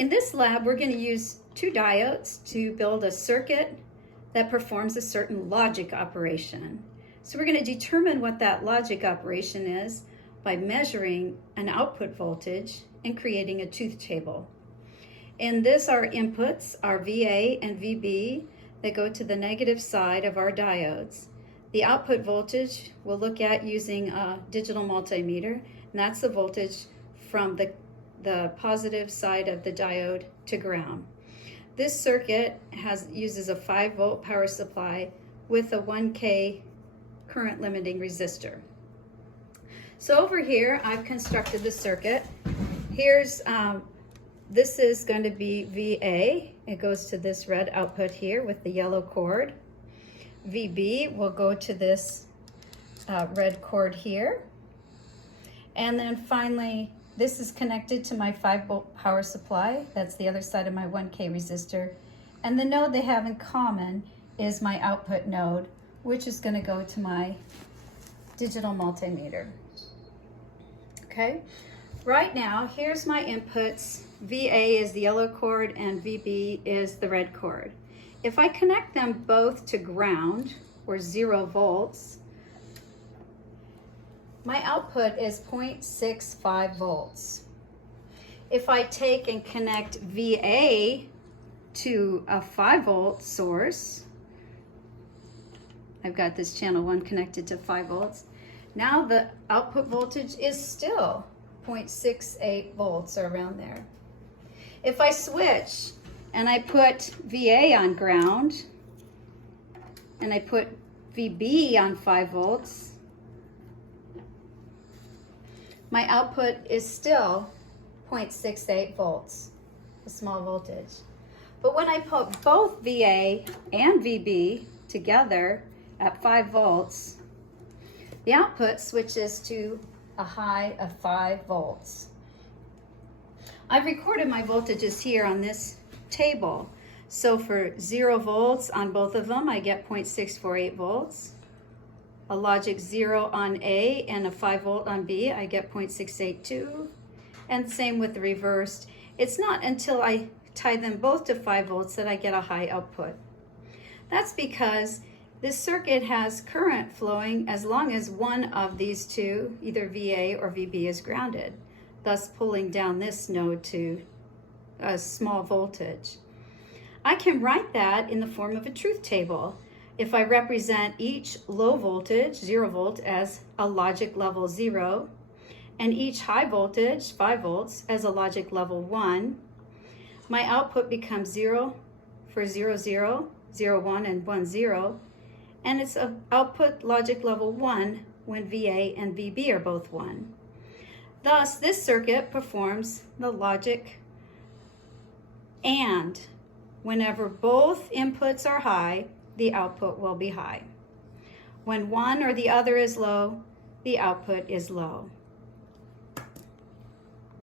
In this lab, we're going to use two diodes to build a circuit that performs a certain logic operation. So we're going to determine what that logic operation is by measuring an output voltage and creating a truth table. In this, our inputs are VA and VB that go to the negative side of our diodes. The output voltage we'll look at using a digital multimeter, and that's the voltage from the positive side of the diode to ground. This circuit uses a 5-volt power supply with a 1K current limiting resistor. So over here, I've constructed the circuit. This is going to be VA. It goes to this red output here with the yellow cord. VB will go to this red cord here. And then finally, this is connected to my 5-volt power supply. That's the other side of my 1K resistor. And the node they have in common is my output node, which is going to go to my digital multimeter. Okay, right now, here's my inputs. VA is the yellow cord and VB is the red cord. If I connect them both to ground, or 0 volts, my output is 0.65 volts. If I take and connect VA to a 5-volt source, I've got this channel 1 connected to 5 volts. Now the output voltage is still 0.68 volts or around there. If I switch and I put VA on ground and I put VB on 5 volts, my output is still 0.68 volts, a small voltage. But when I put both VA and VB together at 5 volts, the output switches to a high of 5 volts. I've recorded my voltages here on this table. So for 0 volts on both of them, I get 0.648 volts. A logic 0 on A and a 5 volt on B, I get 0.682. And same with the reversed. It's not until I tie them both to 5 volts that I get a high output. That's because this circuit has current flowing as long as one of these two, either VA or VB, is grounded, thus pulling down this node to a small voltage. I can write that in the form of a truth table. If I represent each low voltage, 0 volt, as a logic level 0, and each high voltage, 5 volts, as a logic level 1, my output becomes 0 for 0, 0, 0, 1, and 1, 0, and it's an output logic level 1 when VA and VB are both 1. Thus, this circuit performs the logic and. Whenever both inputs are high, the output will be high. When one or the other is low, the output is low.